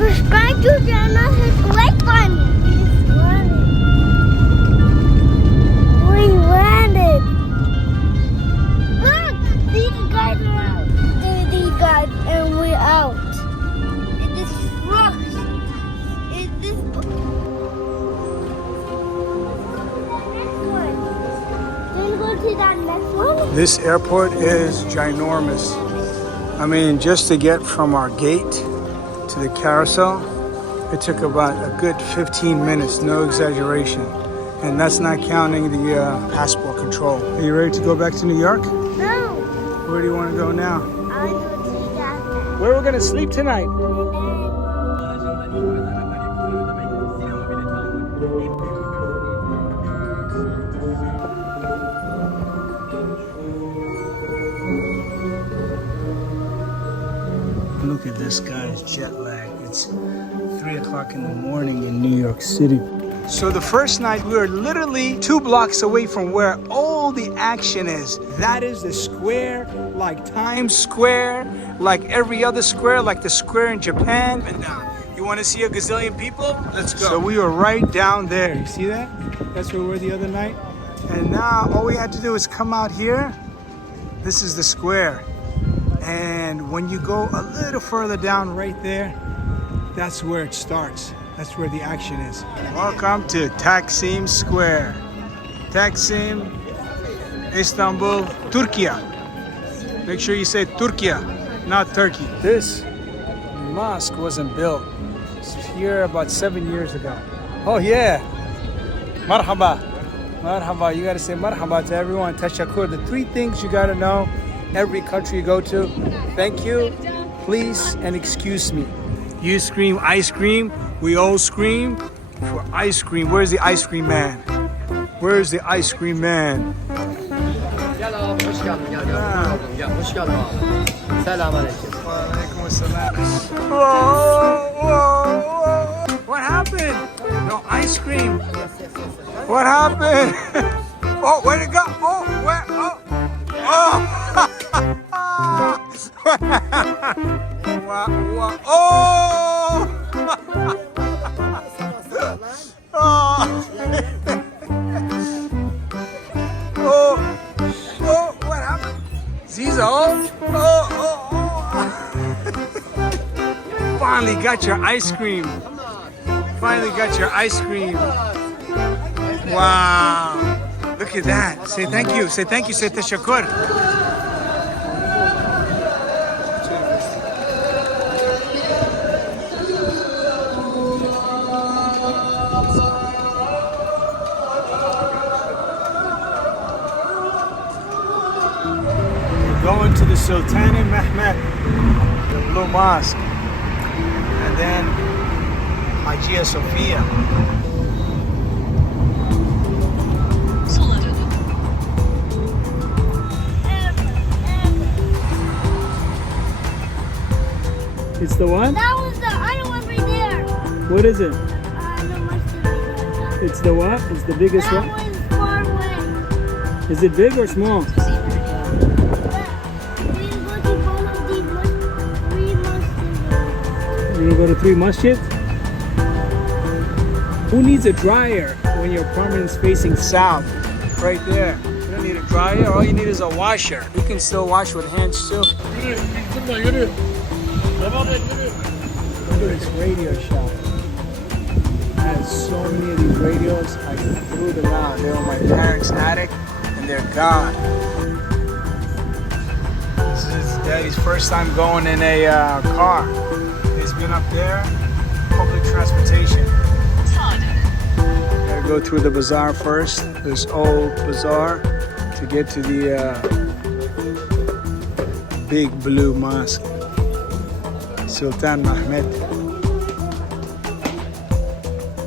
Subscribe to channel, hit like button. We landed. Look, these guys are out. These guys, and we're out. It is rocks. It is. Then go to that next one. This airport is ginormous. I mean, just to get from our gate to the carousel, it took about a good 15 minutes, no exaggeration. And that's not counting the passport control. Are you ready to go back to New York? No. Where do you want to go now? I go to that. Where are we going to sleep tonight? Look at this guy's jet lag. It's 3 o'clock in the morning in New York City. So the first night we were literally 2 blocks away from where all the action is. That is the square, like Times Square, like every other square, like the square in Japan. And you want to see a gazillion people? Let's go. So we were right down there. You see that? That's where we were the other night. And now all we had to do is come out here. This is the square. And when you go a little further down right there, that's where it starts. That's where the action is. Welcome to Taksim Square. Taksim, Istanbul, Turkey. Make sure you say Turkey, not Turkey. This mosque wasn't built. It's here about 7 years ago. Oh yeah. Marhaba. Marhaba. You gotta say marhaba to everyone. Tashakkur. The 3 things you gotta know every country you go to. Thank you, please, and excuse me. You scream ice cream, we all scream for ice cream. Where's the ice cream man? Where's the ice cream man? Gel abi, hoş geldin. Gel gel. Gel, hoş geldin abi. Selamünaleyküm. Walaikum assalam. Whoa, whoa, whoa. What happened? No ice cream. What happened? Oh, where'd it go? Oh, where? Oh. Oh! Wow, wow. Oh! Oh! Oh! Oh! What happened? Zizzo? Oh! Oh! Oh! Finally got your ice cream. Finally got your ice cream. Wow! Look at that. Say thank you. Say thank you. Say tashakkur. We're going to the Sultan Mehmet, the Blue Mosque, and then Haji Sophia. It's the one? That was the other one right there. What is it? The It's the what? It's the biggest that one? one's far away. Is it big or small? We go to one of the 3 masjids. You gonna go to 3 masjids? Who needs a dryer when your apartment is facing south? Right there. You don't need a dryer. All you need is a washer. You can still wash with hands too. Look at this radio shop. I had so many of these radios, I threw them out. They were in my parents' attic, and they're gone. This is Daddy's first time going in a car. He's been up there, public transportation. Gotta go through the bazaar first, this old bazaar, to get to the big blue mosque. Sultan Ahmed.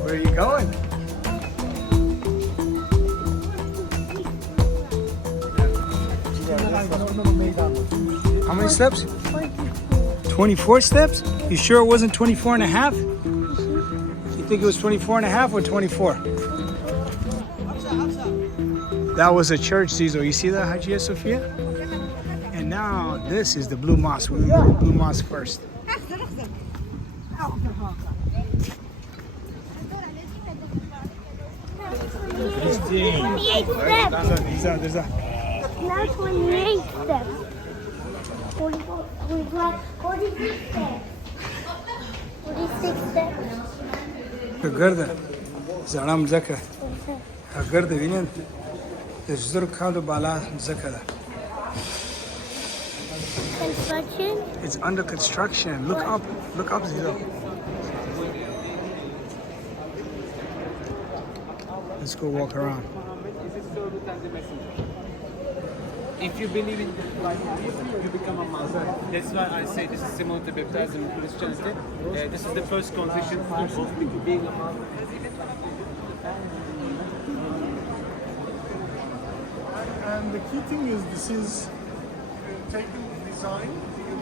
Where are you going? How many steps? 24 steps? You sure it wasn't 24 and a half? You think it was 24 and a half or 24? That was a church, Zizzo. You see that, Haji Sophia? And now this is the Blue Mosque. We're going to go to the Blue Mosque first. There's a. Now 28 steps. 44, we've got 46 steps. 46 steps. Garda. Zaram Zaka. Garda Vinin. The Zurkado Bala Zakada. Construction? It's under construction. Look up, Zizzo. Let's go walk around. If you believe in like you become a Muslim. That's why I say this is similar to baptism in Christianity. This is the first condition of being a Muslim. And the key thing is this is taken design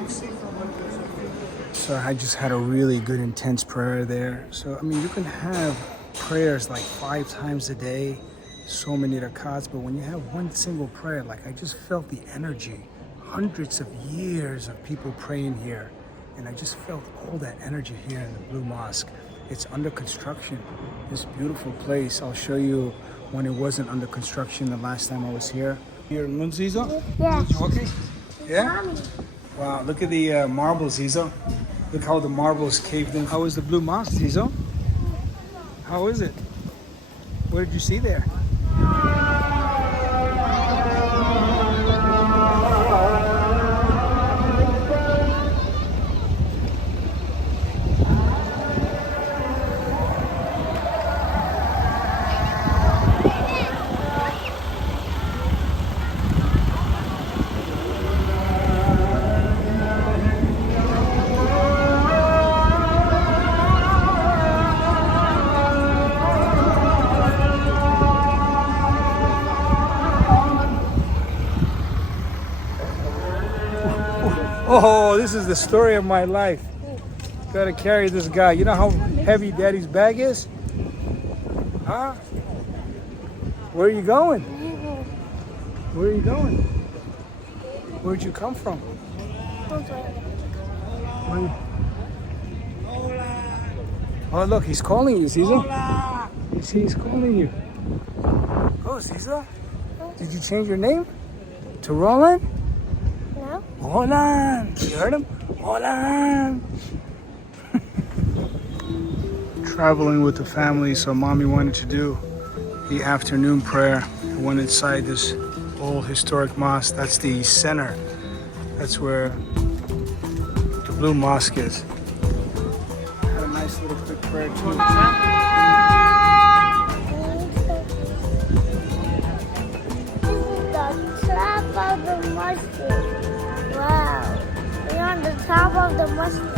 you see from So I just had a really good intense prayer there. So I mean, you can have prayers like 5 times a day, so many rakats, but when you have one single prayer, like I just felt the energy, hundreds of years of people praying here, and I just felt all that energy here in the Blue Mosque. It's under construction, this beautiful place. I'll show you when it wasn't under construction the last time I was here. Here in Zizzo? Yeah. Okay. Yeah? Wow, look at the marbles, Zizzo. Look how the marbles caved in. How is the Blue Mosque, Zizzo? How is it? What did you see there? Oh, this is the story of my life. Gotta carry this guy. You know how heavy Daddy's bag is? Huh? Where are you going? Where are you going? Where'd you come from? Oh, look, he's calling you, Zizzo. You see, he's calling you. Oh, Zizzo? Did you change your name to Roland? No? Roland. You heard him? Roland. Traveling with the family, so Mommy wanted to do the afternoon prayer. We went inside this old historic mosque. That's the center. That's where the Blue Mosque is. Had a nice little quick prayer too. Top of the mustard. Wow. We're on the top of the mustard.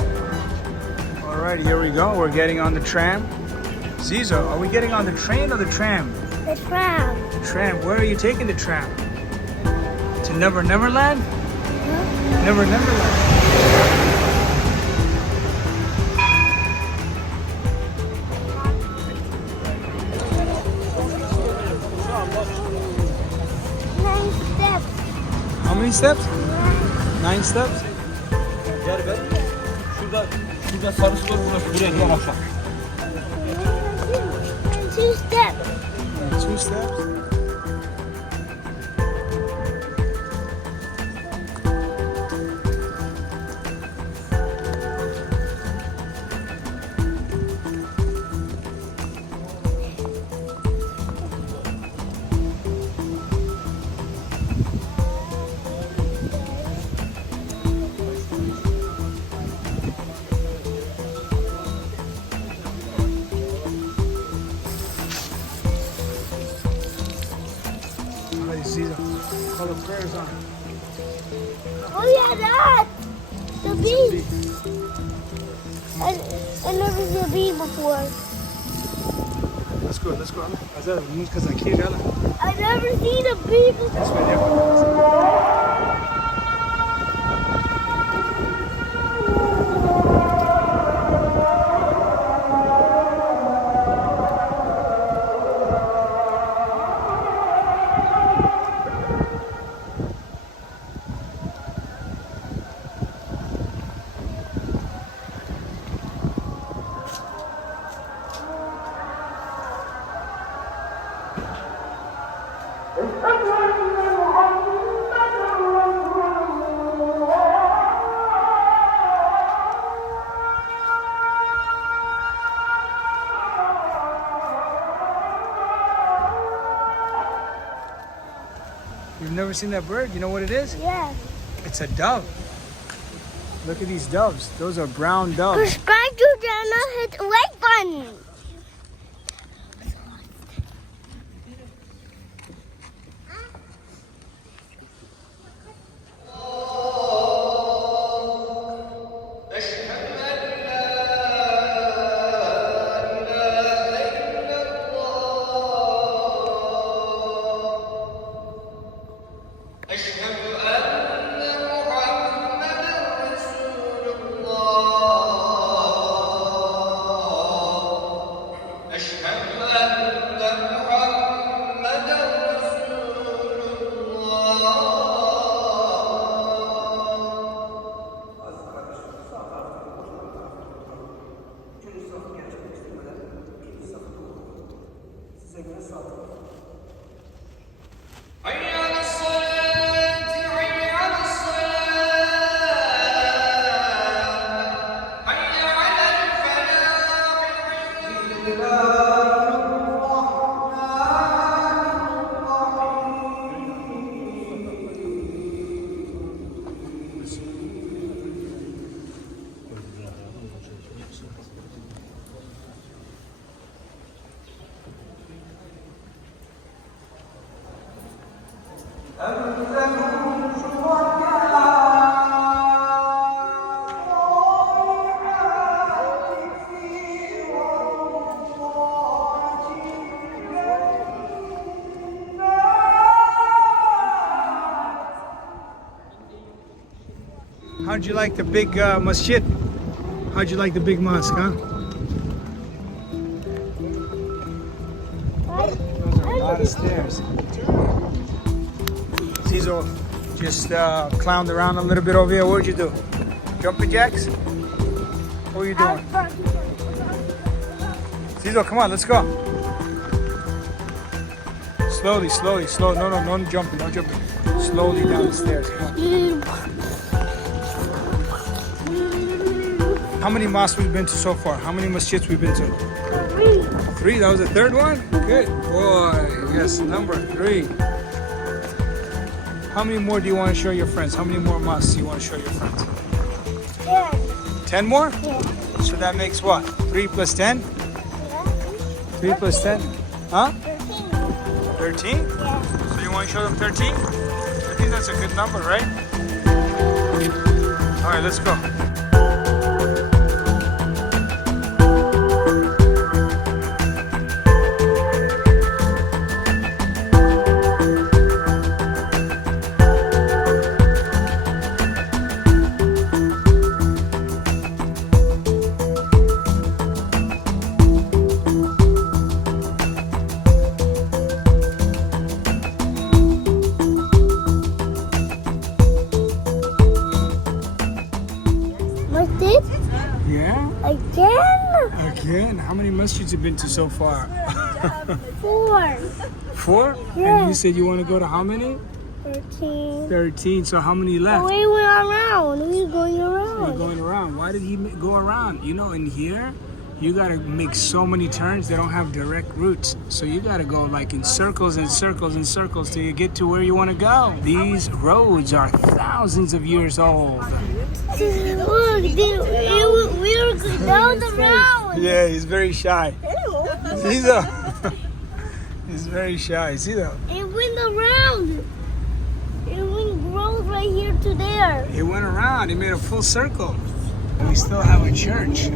All right, here we go. We're getting on the tram. Zizzo, are we getting on the train or the tram? The tram. The tram. Where are you taking the tram? To Never Neverland? Never Neverland. How many steps? 9 steps? Şurada sarı stop burası. Buraya gel aşağı. 2 steps. 2 steps? Call the prayers on. Oh, Oh yeah, that. The bee. I never seen a bee before. Let's go. Azar, move because I can't. I never seen a bee before. This way there. You've never seen that bird? You know what it is? Yeah. It's a dove. Look at these doves. Those are brown doves. Subscribe to the channel, hit the like button. How'd you like the big masjid? How'd you like the big mosque, huh? Those are a lot of stairs. Zizzo just clowned around a little bit over here. What'd you do? Jumping jacks? What are you doing? Zizzo, come on, let's go. Slowly. No jumping, no jumping. Slowly down the stairs. Come on. How many mosques we've been to so far? How many masjids we've been to? 3. 3? That was the third one? Good boy. Yes, number 3. How many more do you want to show your friends? How many more mosques do you want to show your friends? 10. 10 more? Yeah. So that makes what? 3 plus 10? 3 plus 10? Huh? 13? Yeah. So you want to show them 13? I think that's a good number, right? All right, let's go. Again? How many masjids have you been to so far? 4. 4? Yeah. And you said you want to go to how many? 13. 13. So how many left? We went around. We were going around. We're going around. Why did he go around? You know, in here, you got to make so many turns. They don't have direct routes. So you got to go like in circles and circles and circles till you get to where you want to go. These roads are thousands of years old. Look, we were down the road. Yeah, he's very shy. Zizzo. He's very shy. Zizzo. It went around. It went road right right here to there. He went around. He made a full circle. We still have a church.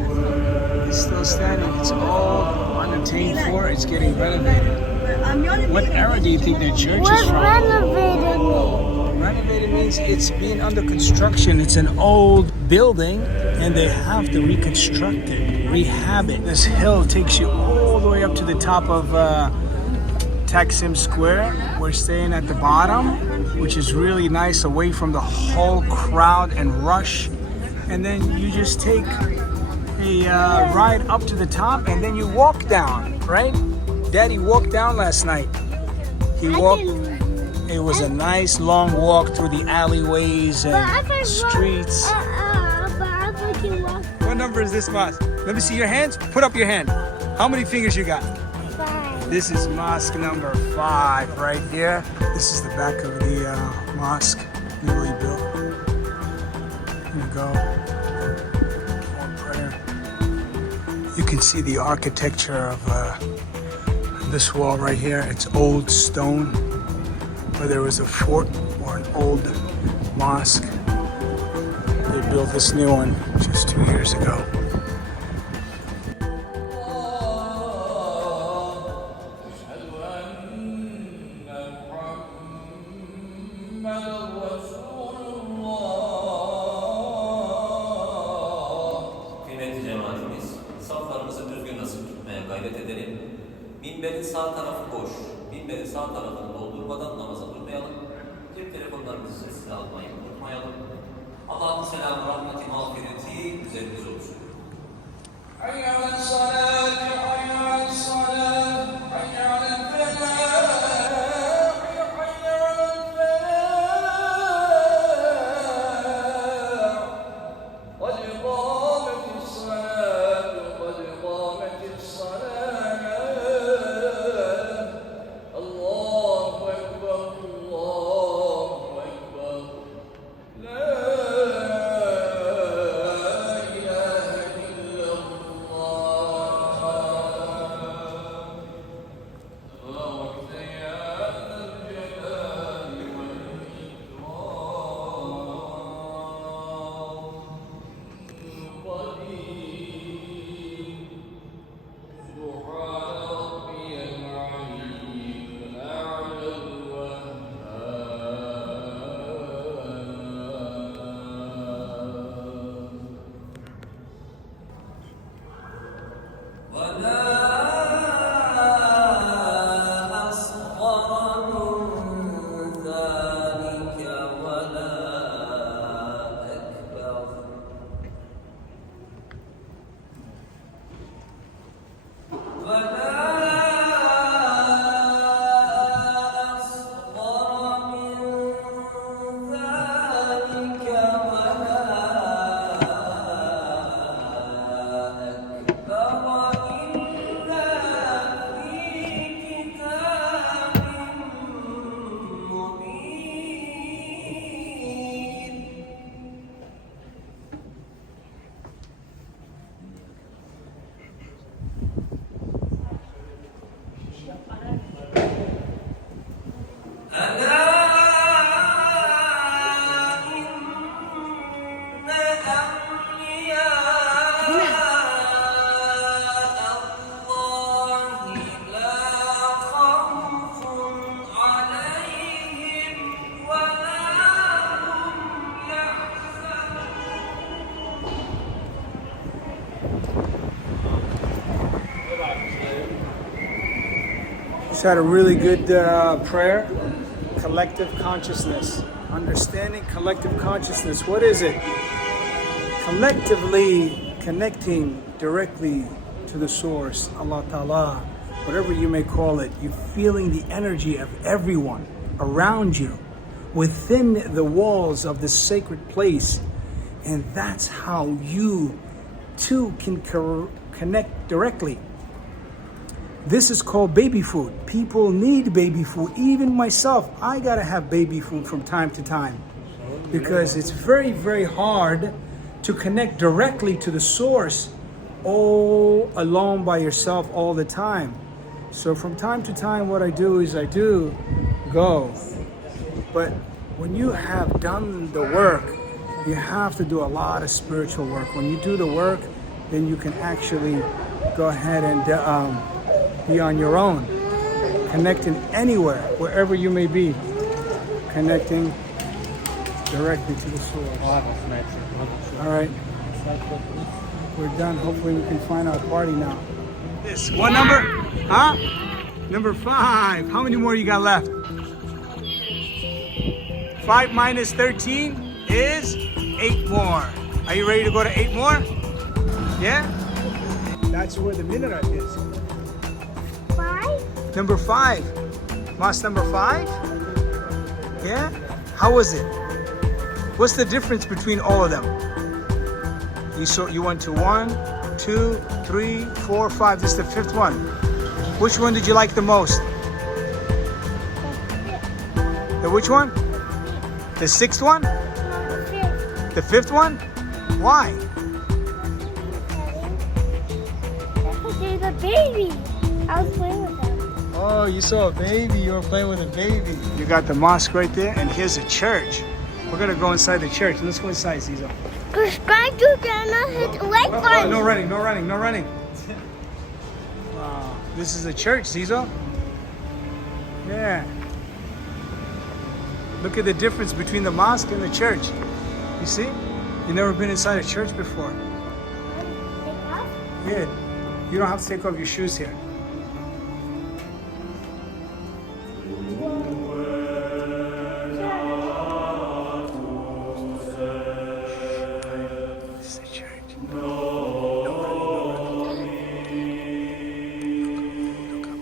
It's still standing. It's old, unattained for. It's getting renovated. What era do you think that church What is from? renovated me? Renovated means it's being under construction. It's an old building and they have to reconstruct it, rehab it. This hill takes you all the way up to the top of Taksim Square. We're staying at the bottom, which is really nice, away from the whole crowd and rush. And then you just take a ride up to the top and then you walk down, right? Daddy walked down last night. He walked. It was a nice long walk through the alleyways and streets. What number is this mosque? Let me see your hands. Put up your hand. How many fingers you got? 5. This is mosque number 5 right here. This is the back of the mosque, newly built. Here you go. For prayer. You can see the architecture of this wall right here. It's old stone, where there was a fort or an old mosque. They built this new one just 2 years ago. Kıymetli cemaatimiz, saflarımızı düzgün nasıl tutmaya gayret edelim. Minberin sağ tarafı boş. Minberin sağ tarafını doldurmadan namaza durmayalım. Cep telefonlarımızı sessize almayı unutmayalım. Allah'ın selamı, rahmeti, mağfireti üzerimize olsun. Hayya alel-salâh, hayya alel-salâh, hayya alel-felâh, hayya alel-felâh. Qad qâmetis-salâh, qad qâmetis-salâh. Allahu ekber, Allahu ekber. La ilahe illallah. Tebarekte ya zel-celâli vel-ikram. Qadim. Subhane rabbiyel aliyyil a'lel vehhab. ولا أصغر من ذلك ولا أكبر. ولا أصغر من ذلك ولا أكبر إلا في كتاب مبين. ألا إن أولياء الله لا خوف عليهم ولا هم يحزنون. Just had a really good prayer. Collective consciousness. Understanding collective consciousness. What is it? Collectively connecting directly to the source, Allah Ta'ala, whatever you may call it. You're feeling the energy of everyone around you within the walls of this sacred place. And that's how you too can connect directly. This is called baby food. People need baby food. Even myself, I gotta have baby food from time to time because it's very, very hard to connect directly to the source all alone by yourself all the time. So from time to time, what I do is I do go. But when you have done the work, you have to do a lot of spiritual work. When you do the work, then you can actually go ahead and be on your own, connecting anywhere, wherever you may be, connecting directly to the source. All right, we're done. Hopefully we can find our party now. This, what number? Huh? Number 5. How many more you got left? 5 minus 13 is 8 more. Are you ready to go to 8 more? Yeah? That's where the minaret is. 5? Number 5. Mosque number 5? Yeah? How was it? What's the difference between all of them? You went to 1, 2, 3, 4, 5. This is the 5th one. Which one did you like the most? The which one? The 6th one? The 5th one? Why? There's a baby. I was playing with him. Oh, you saw a baby. You were playing with a baby. You got the mosque right there, and here's a church. We're gonna go inside the church. Let's go inside, Zizzo. Subscribe to the channel, hit the like button. No running, no running, no running. Wow, this is a church, Zizzo. Yeah. Look at the difference between the mosque and the church. You see? You've never been inside a church before. Yeah. You don't have to take off your shoes here. This is a church. No running. Look up.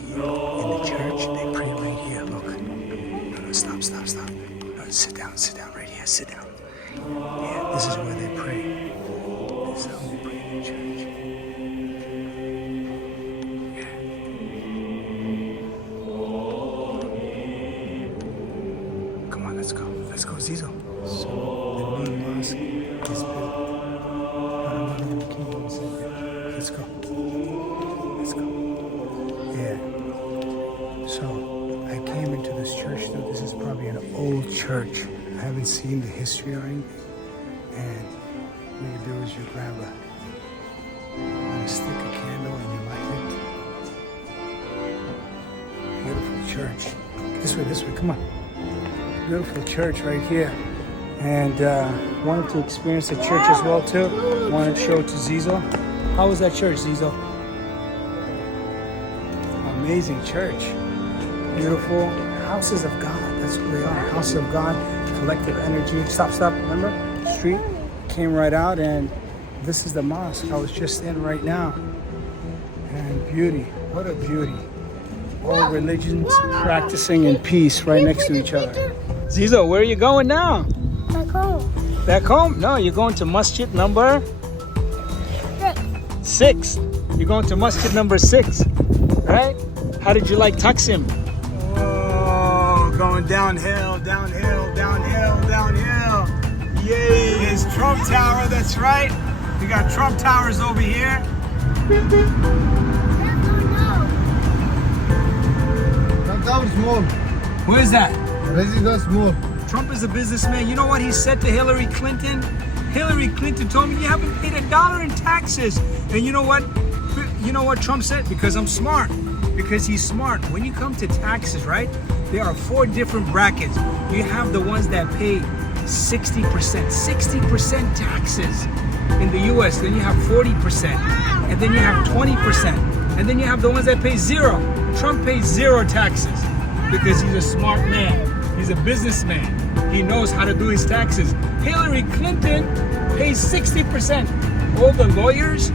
In the church, they pray right here. Look. No, stop. No, sit down right here. Sit down. Yeah, this is where they pray. This is how they pray in the church. Yeah. Come on, let's go. Let's go, Zizzo. So, the main mosque is built. Let's go. Let's go. Yeah. So, I came into this church, though. This is probably an old church. I haven't seen the history or anything. And what you do is you grab a stick, a candle, and you light it. Beautiful church. This way, come on. Beautiful church right here. And wanted to experience the church as well, too. Wanted to show it to Zizzo. How was that church, Zizzo? Amazing church. Beautiful houses of God. That's what they are. Houses of God, collective energy. Stop. Remember? Street came right out, and this is the mosque I was just in right now. And beauty. What a beauty. All religions practicing in peace right next to each other. Zizzo, where are you going now? Back home. Back home? No, you're going to masjid number 6. You're going to masjid number 6, right? How did you like Taksim? Oh, going downhill. Yay, it's Trump Tower, that's right. We got Trump Towers over here. Trump Tower is small. Where is that? Residence small. Trump is a businessman. You know what he said to Hillary Clinton? Hillary Clinton told me you haven't paid $1 in taxes. And you know what? You know what Trump said? Because I'm smart. Because he's smart. When you come to taxes, right? There are 4 different brackets. You have the ones that pay 60% taxes in the US. Then you have 40%. And then you have 20%. And then you have the ones that pay 0. Trump pays 0 taxes because he's a smart man. He's a businessman. He knows how to do his taxes. Hillary Clinton pays 60%. All the lawyers,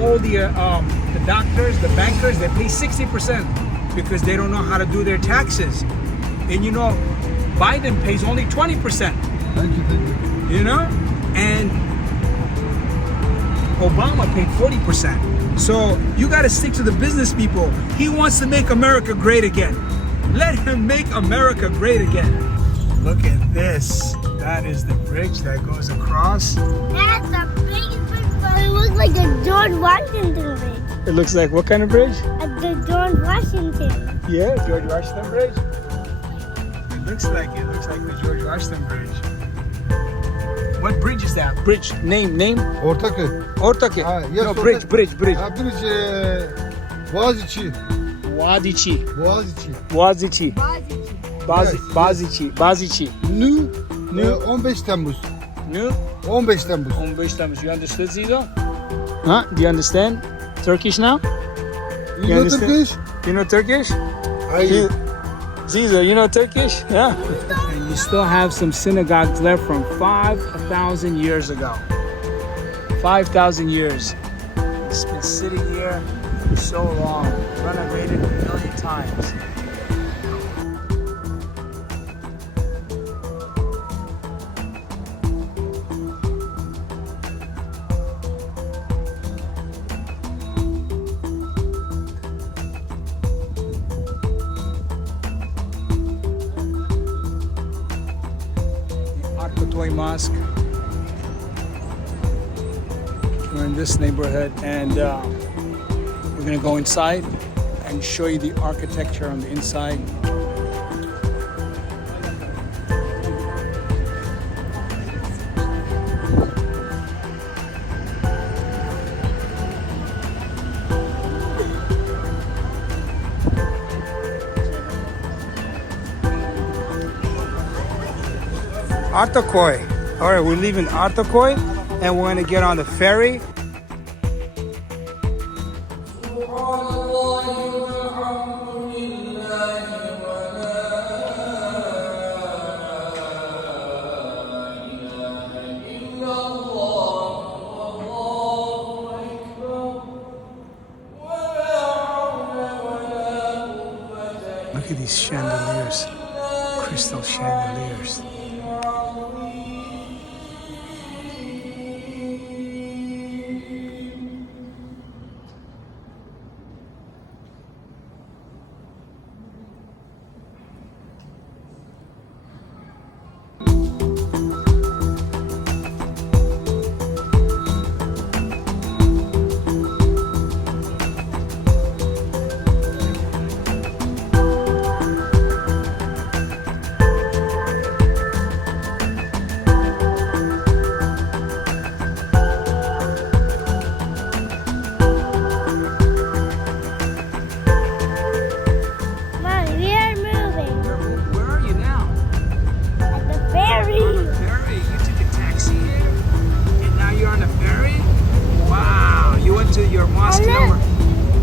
all the doctors, the bankers, they pay 60% because they don't know how to do their taxes. And you know, Biden pays only 20%. Thank you. You know? And Obama paid 40%. So you got to stick to the business people. He wants to make America great again. Let him make America great again. Look at this. That is the bridge that goes across. That's the biggest bridge It looks like a George Washington bridge. It looks like what kind of bridge? The George Washington. Yeah, George Washington Bridge. It looks like it. Looks like the George Washington Bridge. What bridge is that? Bridge. Name. Ortaköy. Ortaköy. Yes, No, bridge. bridge, Bridge. Boğaziçi. Boğaziçi. Boğaziçi. Boğaziçi. Nü. 15 Temmuz. New 15 Temmuz. 15 Temmuz. You understood, Zizzo? Huh? Do you understand Turkish now? You know understand? Turkish? You know Turkish? Hayır. Zizzo, you know Turkish? Yeah. And you still have some synagogues left from 5,000 years ago. 5,000 years. It's been sitting here for so long, renovated a million times. Mosque. We're in this neighborhood, and we're gonna go inside and show you the architecture on the inside. Atakoy. All right, we're leaving Atakoy and we're gonna get on the ferry. Look at these chandeliers, crystal chandeliers.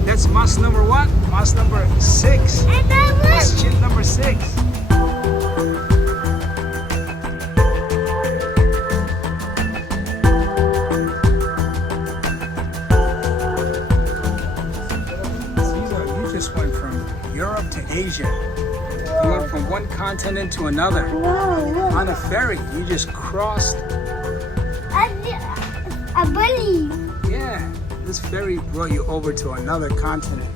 That's mosque number what? Mosque number 6. Masjid number 6. You just went from Europe to Asia. You went from one continent to another. On a ferry. You just crossed. I believe. Yeah. This ferry brought you over to another continent.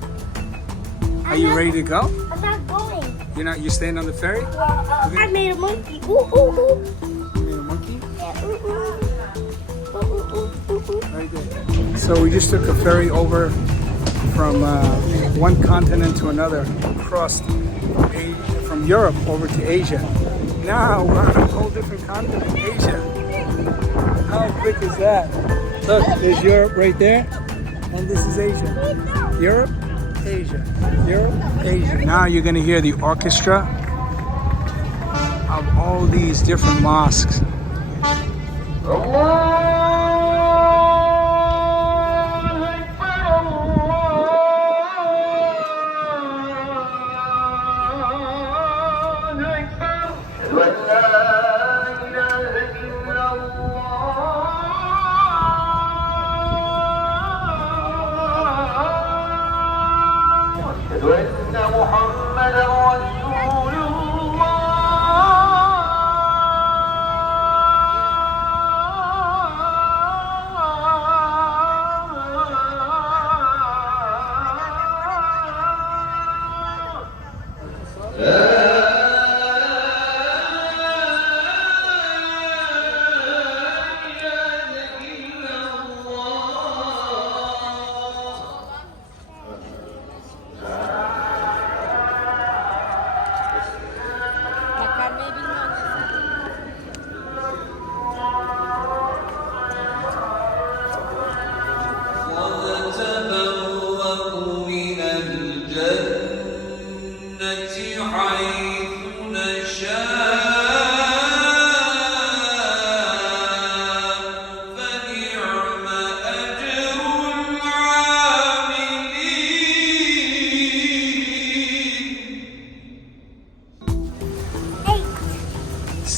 Are you ready to go? I'm not going. You're not? You staying on the ferry? I made a monkey. Ooh, ooh, ooh. You made a monkey? Yeah, ooh, ooh. Ooh, ooh, ooh, ooh. Very good. So we just took a ferry over from one continent to another, across from Europe over to Asia. Now we're on a whole different continent, Asia. How quick is that? Look, there's Europe right there, and this is Asia. Europe, Asia, Europe, Asia. Now you're gonna hear the orchestra of all these different mosques.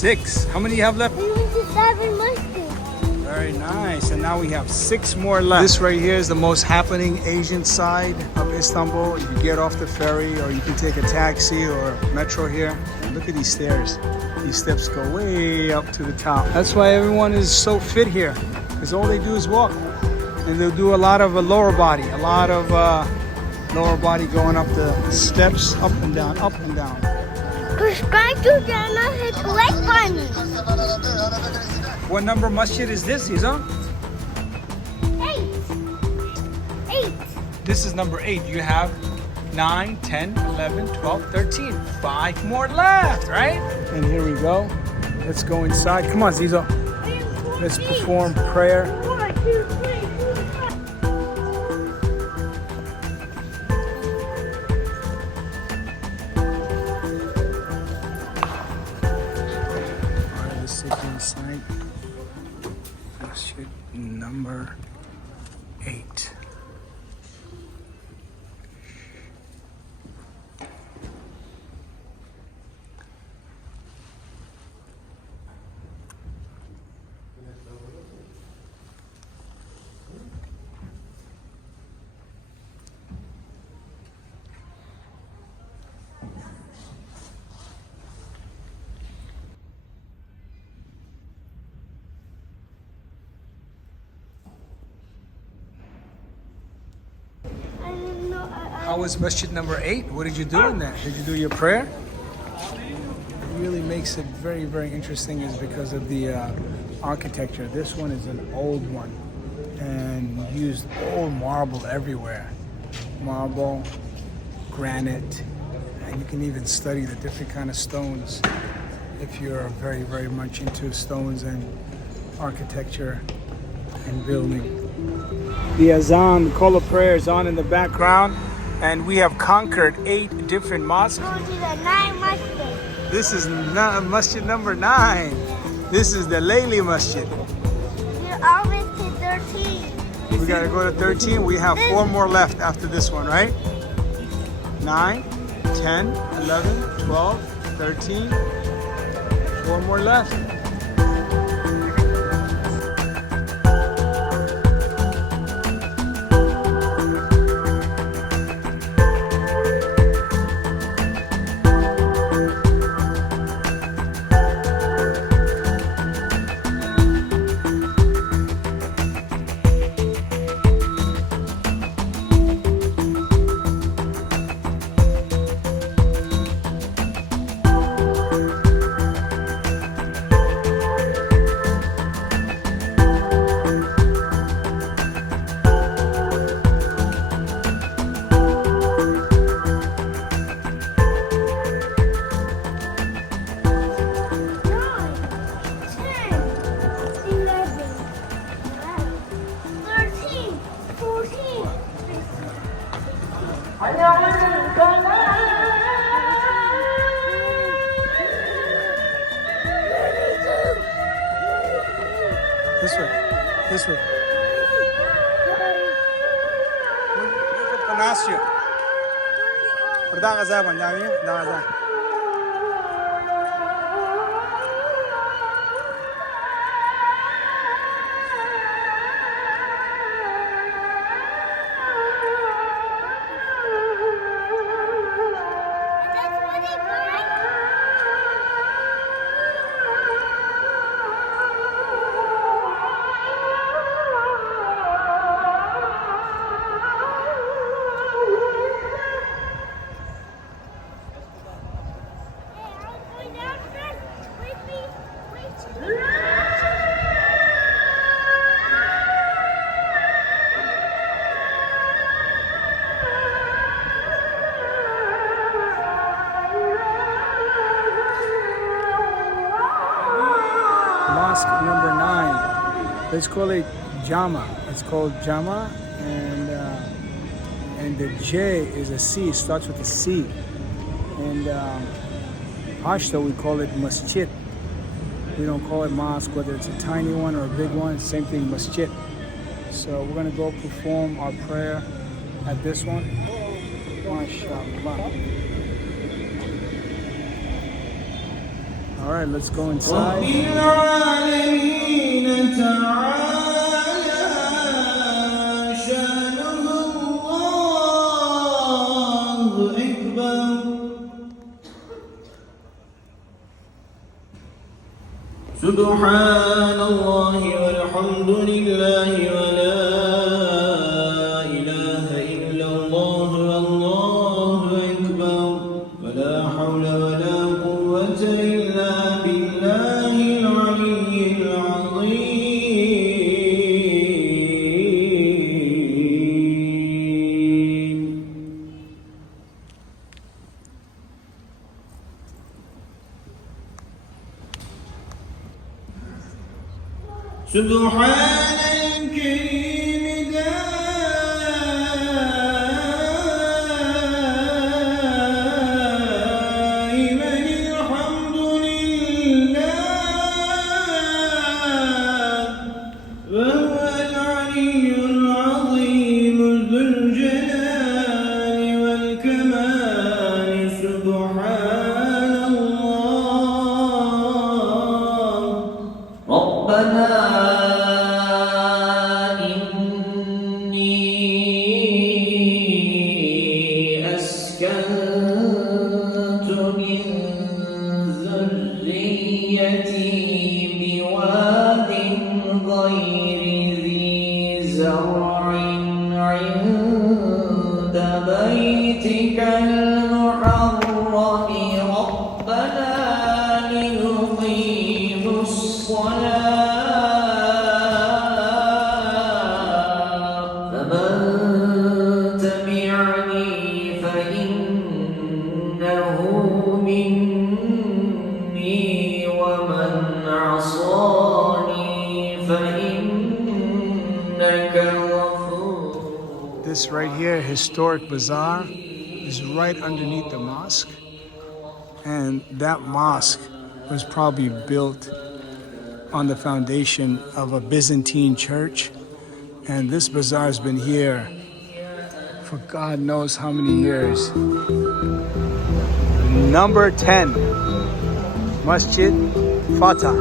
6. How many do you have left? We went to 7 mosques. Very nice. And now we have 6 more left. This right here is the most happening Asian side of Istanbul. You get off the ferry or you can take a taxi or metro here. And look at these stairs. These steps go way up to the top. That's why everyone is so fit here, because all they do is walk. And they'll do a lot of lower body, lower body going up the steps, up and down, up and down. Subscribe to the channel, hit the like button. What number masjid is this, Zizzo? 8. 8. This is number 8. You have 9, 10, 11, 12, 13. 5 more left, right? And here we go. Let's go inside. Come on, Zizzo. Let's perform prayer. 1, 2, 3, 4, 5. Alright, let's take you inside. Masjid number 8. How was masjid number 8? What did you do in that? Did you do your prayer? What really makes it very, very interesting is because of the architecture. This one is an old one and used old marble everywhere. Marble, granite, and you can even study the different kind of stones if you're very, very much into stones and architecture and building. The azan, the call of prayer is on in the background, and we have conquered 8 different mosques. Go to the 9 mosques. This is masjid number 9. This is the Layli Masjid. We're almost to 13. We gotta go to 13. We have 4 more left after this one, right? 9, 10, 11, 12, 13. 4 more left. This way. This way. Panasya. Perda gaza ban jawi, da gaza. Mosque number 9. Let's call it Jama. It's called Jama, and the J is a C. It starts with a C. And Pashto, we call it Masjid. We don't call it mosque, whether it's a tiny one or a big one. Same thing, Masjid. So we're gonna go perform our prayer at this one. MashaAllah. All right, let's go inside. سبحان الله والحمد لله ولا إله إلا الله والله أكبر ولا حول ولا قوة إلا بالله العلي العظيم. سبحان الكريم دائما الحمد لله وهو العلي العظيم ذو الجلال والكمال. سبحان الله. ربنا أسكنت من ذريتي بواد غير ذي زرع عند بيتك المحرم ربنا ليقيموا الصلاة فمن تبعني فإنه مني ومن عصاني فإنك غفور. This right here, historic bazaar, is right underneath the mosque. And that mosque was probably built on the foundation of a Byzantine church. And this bazaar has been here for God knows how many years. Number 10, Masjid Fatah.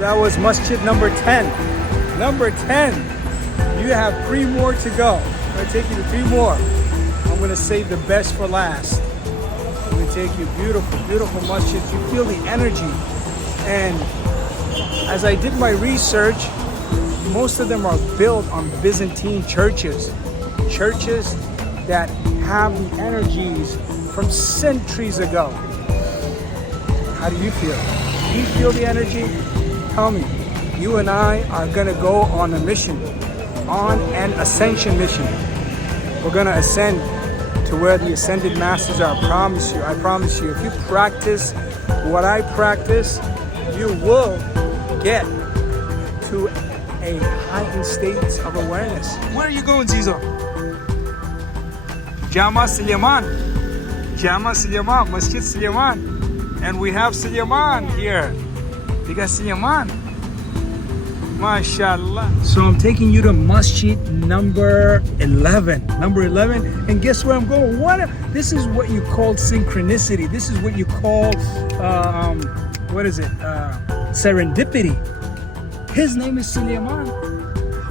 That was Masjid number 10. Number 10. You have 3 more to go. I'm going to take you to 3 more. I'm going to save the best for last. I'm going to take you beautiful, beautiful masjids. You feel the energy. And as I did my research, most of them are built on Byzantine churches. Churches that have the energies from centuries ago. How do you feel? Do you feel the energy? Tell me. You and I are gonna go on a mission, on an ascension mission. We're gonna ascend to where the ascended masters are. I promise you, if you practice what I practice, you will get to a heightened state of awareness. Where are you going, Zizzo? Jama Suleiman, Masjid Suleiman. And we have Suleiman here. You got Suleiman. MashaAllah. So I'm taking you to Masjid number 11. Number 11. And guess where I'm going? This is what you call synchronicity. This is what you call, serendipity. His name is Suleiman.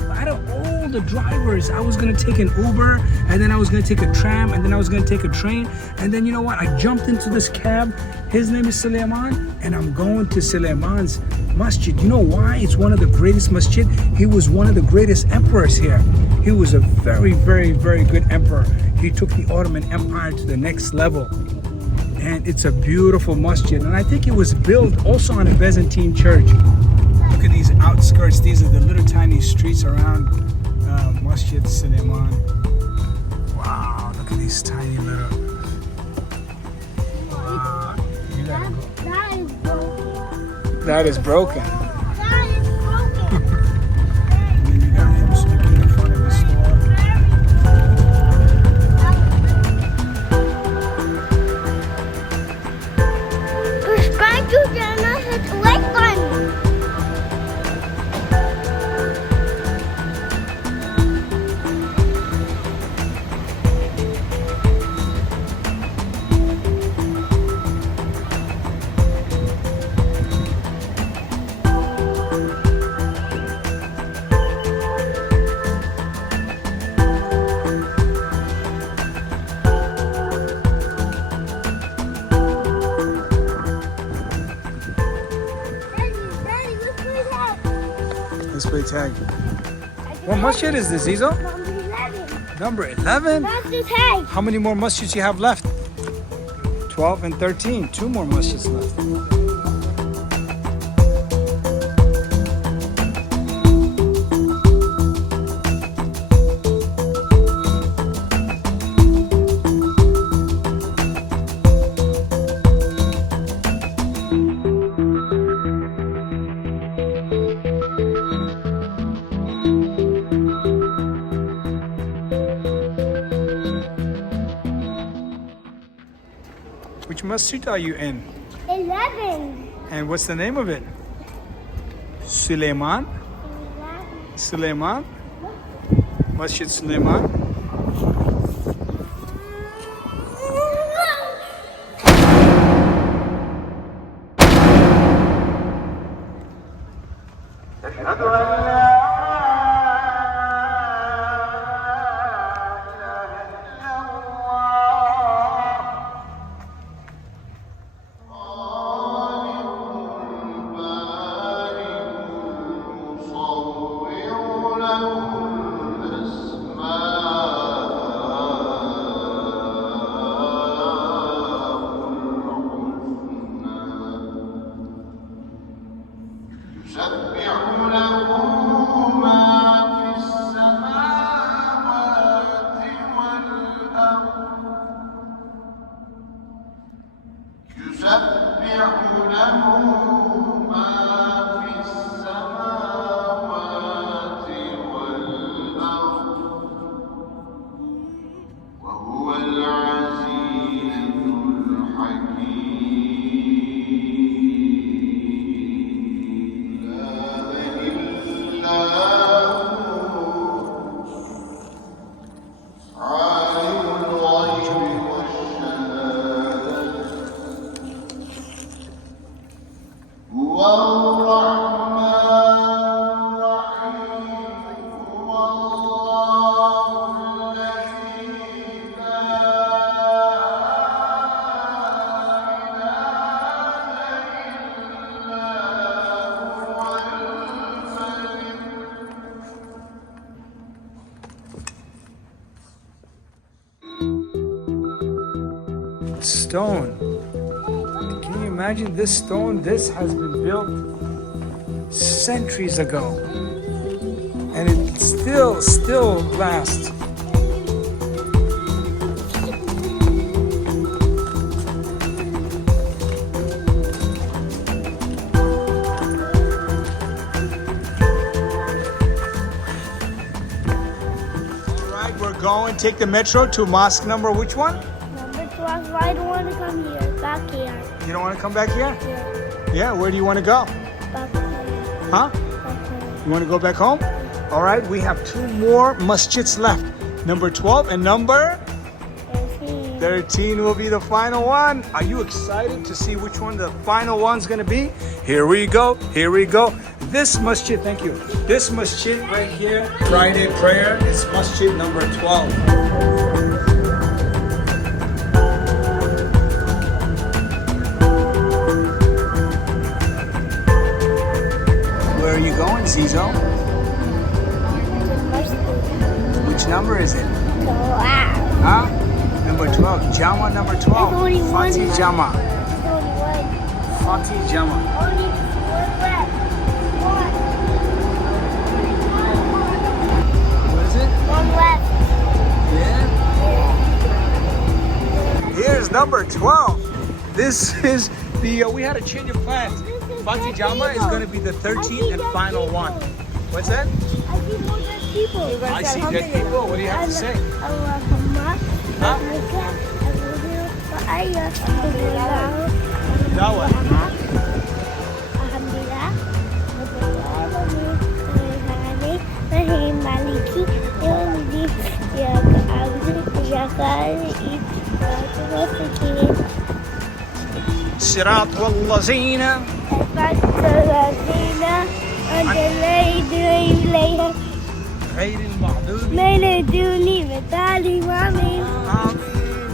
Out of all the drivers. I was gonna take an Uber, and then I was gonna take a tram, and then I was gonna take a train, and then you know what? I jumped into this cab. His name is Suleiman, and I'm going to Suleiman's masjid. You know why? It's one of the greatest masjid. He was one of the greatest emperors here. He was a very, very, very good emperor. He took the Ottoman Empire to the next level. And it's a beautiful masjid. And I think it was built also on a Byzantine church. Look at these outskirts. These are the little tiny streets around Masjid Suleiman. Wow, look at these tiny little... Wow. You gotta go. That is broken. That is broken. That is broken. And then you got him sneaking in front of the store. Subscribe to the channel, hit the like button. Daddy, let's play that. Let's play tag. What masjid is this, Zizzo? Number 11. Number 11? That's the tag. How many more masjids you have left? 12 and 13. 2 more masjids left. Which masjid are you in? 11. And what's the name of it? Suleiman? Suleiman? Masjid Suleiman? Stone. Can you imagine this stone? This has been built centuries ago. And it still lasts. Alright, we're going. Take the metro to mosque number which one? Number 12. I don't want to come here. Back here. You don't want to come back here? Yeah. Yeah, where do you want to go? Back here. Huh? Back here. You want to go back home? All right, we have 2 more masjids left. Number 12 and number 13. 13 will be the final one. Are you excited to see which one the final one's gonna be? Here we go, here we go. This masjid, thank you. This masjid right here, Friday prayer, is masjid number 12. Where are you going, Zizzo? Which number is it? Huh? Number 12. Jama number 12. only one Fatih left. Jama. There's only one. Fatih Jama. Only one left. One. What is it? One left. Yeah. Here's number 12. This is the, we had a change of plans. Fatih Jama is going to be the 13th and final one. What's that? I see more dead people. I see dead people. What do you have to say? Allahumma. Huh? Dawa. Sirat wallazina. غير المغضوب.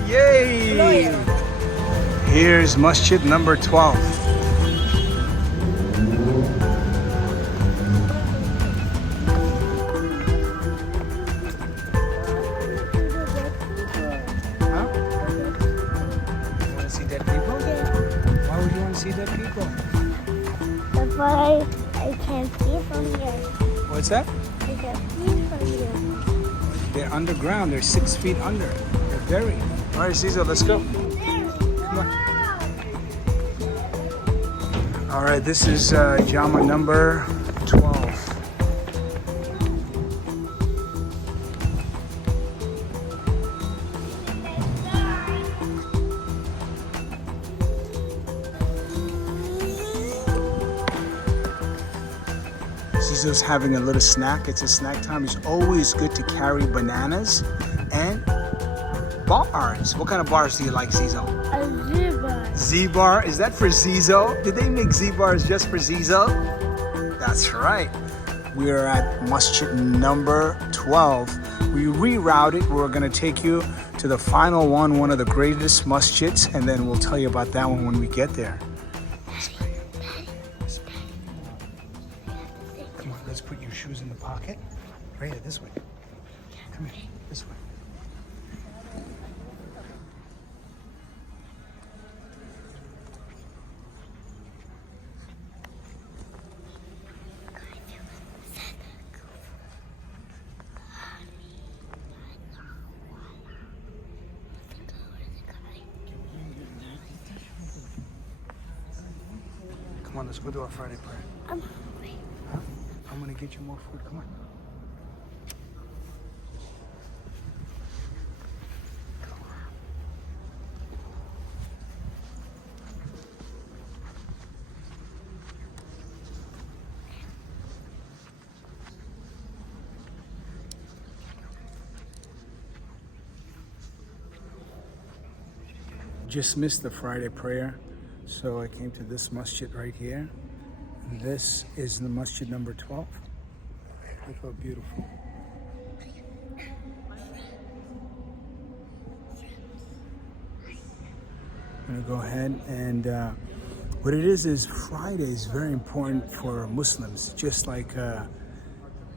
Yay! Here's masjid number 12. Huh? You want to see dead people? Why would you want to see dead people? That's why I can't see from here. What's that? I can't see from here. They're underground. They're 6 feet under. They're buried. All right, Zizzo, let's go. Come on. All right, this is Jama number 12. Zizzo's having a little snack. It's a snack time. It's always good to carry bananas and bars. What kind of bars do you like, Zizzo? A zebra. Z-bar. Is that for Zizzo? Did they make Z-bars just for Zizzo? That's right. We're at masjid number 12. We rerouted. We're going to take you to the final one of the greatest masjids, and then we'll tell you about that one when we get there. Come on, let's put your shoes in the pocket. Right here, this way. Come here, this way. Come on, let's go to our Friday prayer. I'm hungry. Huh? I'm gonna get you more food. Come on. Just missed the Friday prayer, so I came to this masjid right here. This is the masjid number 12. Look how beautiful. I'm gonna go ahead and what it is Friday is very important for Muslims, just like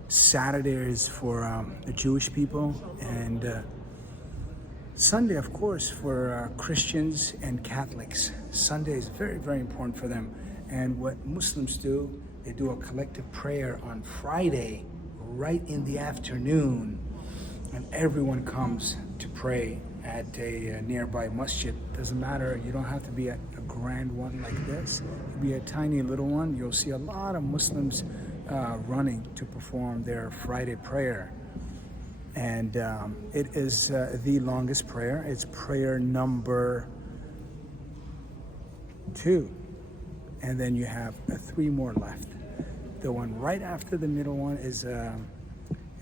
Saturday is for the Jewish people, and Sunday, of course, for Christians and Catholics. Sunday is very, very important for them. And what Muslims do, they do a collective prayer on Friday, right in the afternoon. And everyone comes to pray at a nearby masjid. Doesn't matter, you don't have to be at a grand one like this. It could be a tiny little one. You'll see a lot of Muslims running to perform their Friday prayer. And it is the longest prayer. It's prayer number 2. And then you have 3 more left. The one right after the middle one is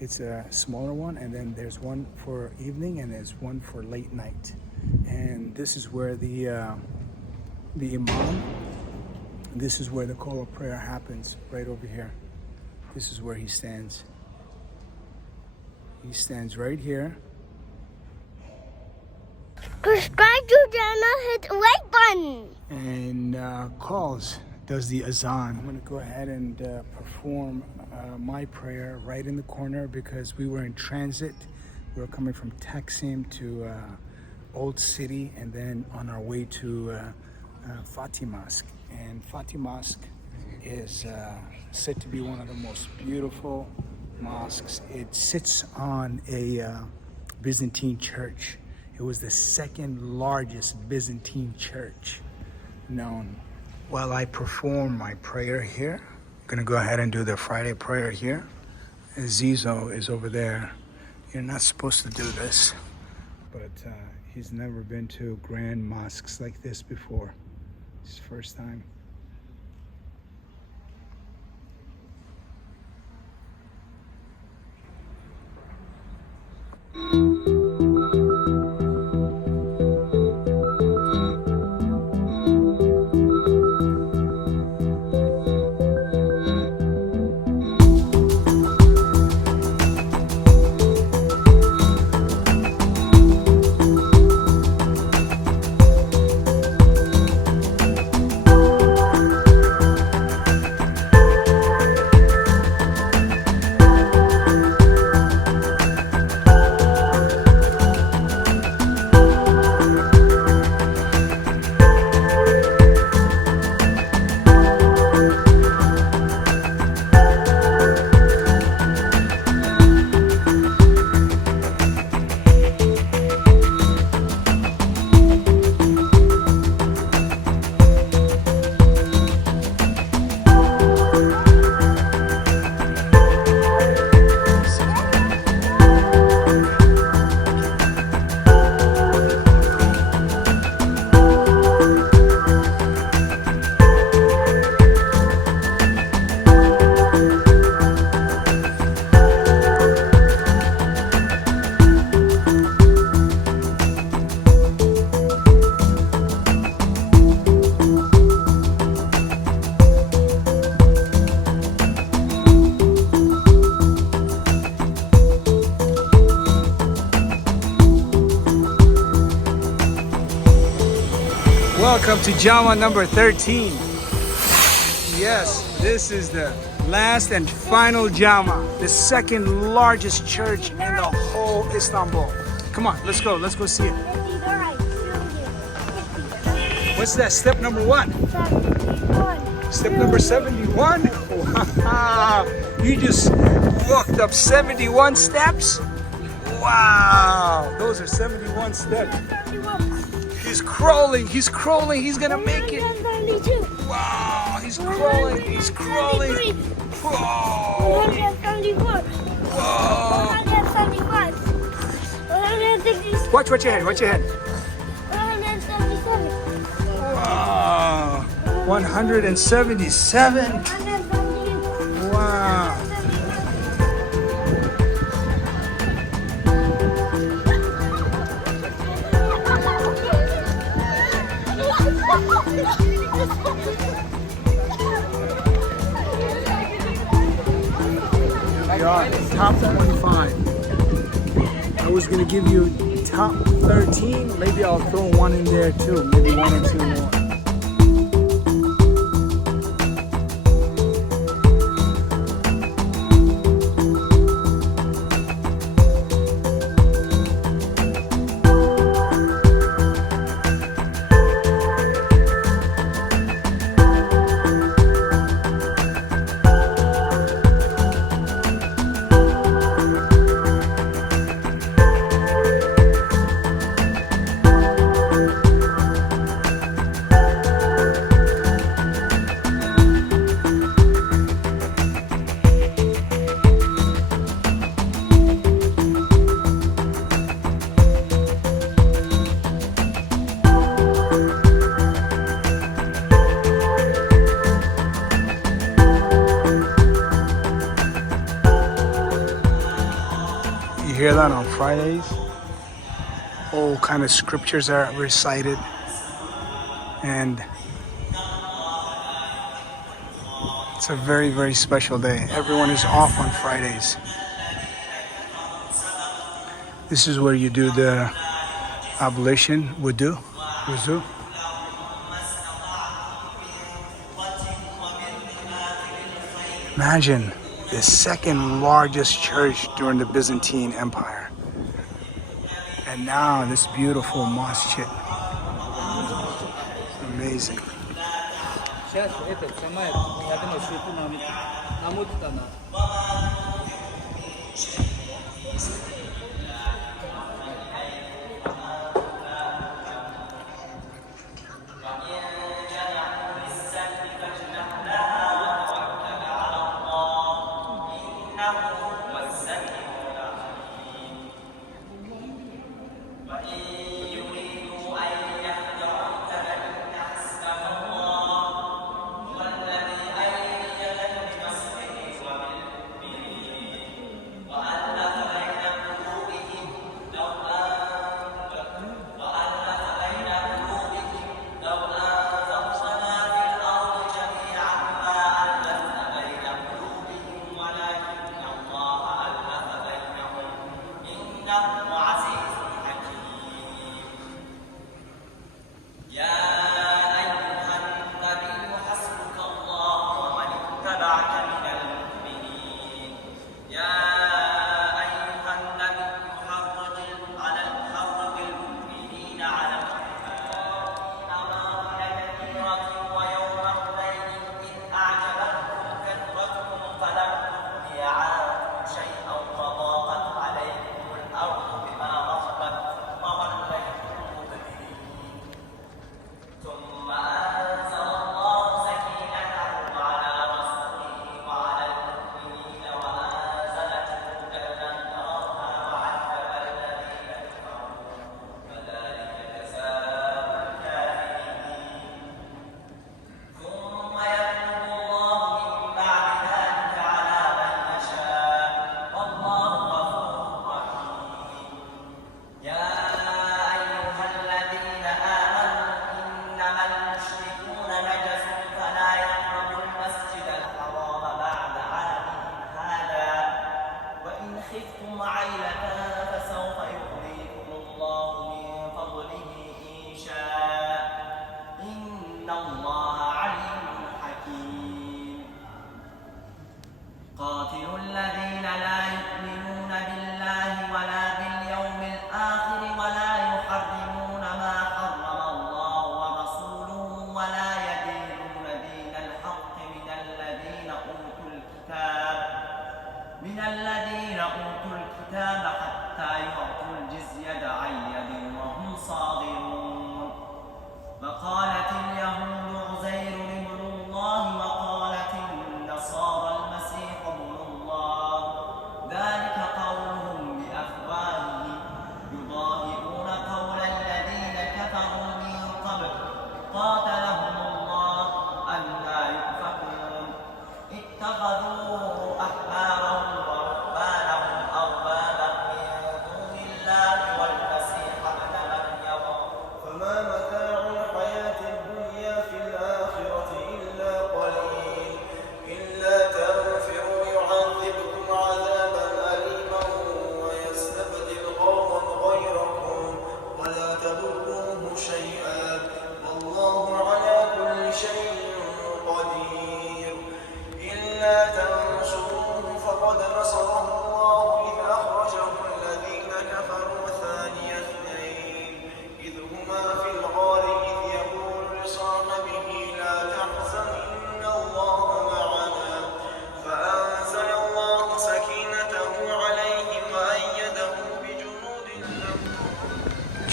It's a smaller one, and then there's one for evening, and there's one for late night. And this is where the imam, this is where the call of prayer happens, right over here. This is where he stands. He stands right here. Subscribe to the channel, hit the like button. And calls, does the azan. I'm gonna go ahead and perform my prayer right in the corner because we were in transit. We were coming from Taksim to Old City and then on our way to Fatih Mosque. And Fatih Mosque is said to be one of the most beautiful mosques. It sits on a Byzantine church. It was the second largest Byzantine church known. While I perform my prayer here, I'm gonna go ahead and do the Friday prayer here. Zizzo is over there. You're not supposed to do this, but he's never been to grand mosques like this before. It's his first time. Welcome to Jama number 13. Yes, this is the last and final Jama, the second largest church in the whole Istanbul. Come on, let's go see it. What's that? Step number 1? 71. Step number 71? Wow, you just walked up 71 steps? Wow, those are 71 steps. He's crawling, he's gonna make it. 172. Wow, he's crawling. Whoa. 174. Whoa. 175. 166. Watch your head. 177. Wow. 177. 178. Wow. Top 25. I was gonna give you top 13. Maybe I'll throw one in there too. Maybe 1 or 2 more. out on Fridays. All kind of scriptures are recited, and it's a very, very special day. Everyone is off on Fridays. This is where you do the ablution, wudu. Imagine the second largest church during the Byzantine Empire. And now this beautiful mosque. Amazing.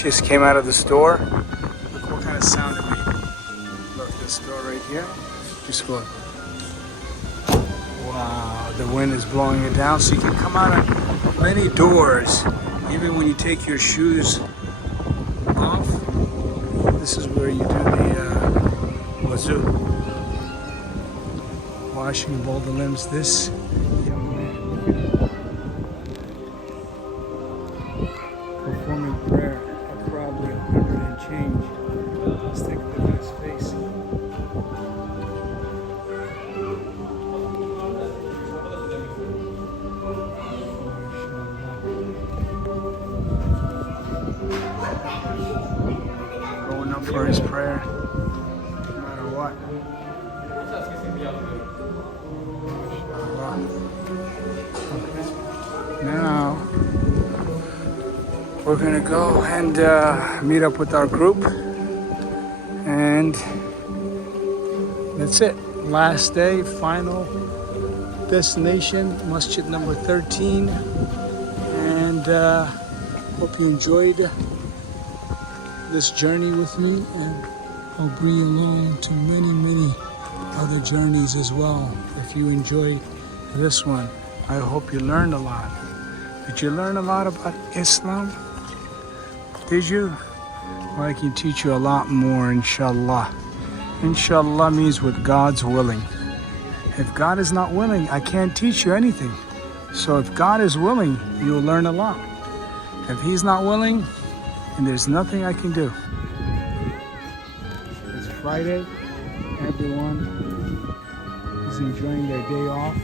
Just came out of the store. Look what kind of sound it made. Look, this store right here. Just go. Wow, the wind is blowing it down, so you can come out of many doors, even when you take your shoes off. This is where you do the wuzu, washing of all the limbs. This young man for his prayer, no matter what. Now we're gonna go and meet up with our group, and that's it. Last day, final destination, Masjid number 13, and hope you enjoyed this journey with me, and I'll bring you along to many other journeys as well. If you enjoyed this one, I hope you learned a lot. Did you learn a lot about Islam? Did you? Well, I can teach you a lot more, inshallah. Inshallah means with God's willing. If God is not willing, I can't teach you anything. So if God is willing, you'll learn a lot. If He's not willing, and there's nothing I can do. It's Friday. Everyone is enjoying their day off.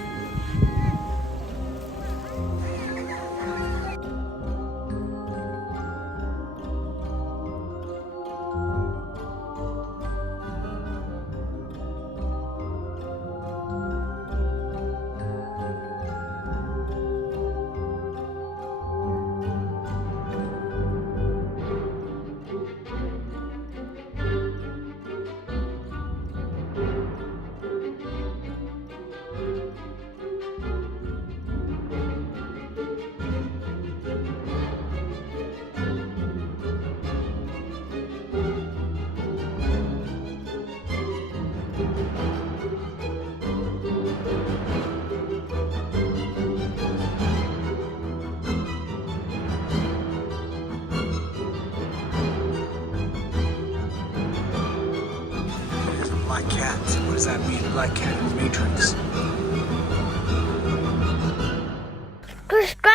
Black cat. What does that mean? Black cat in the Matrix. Subscribe.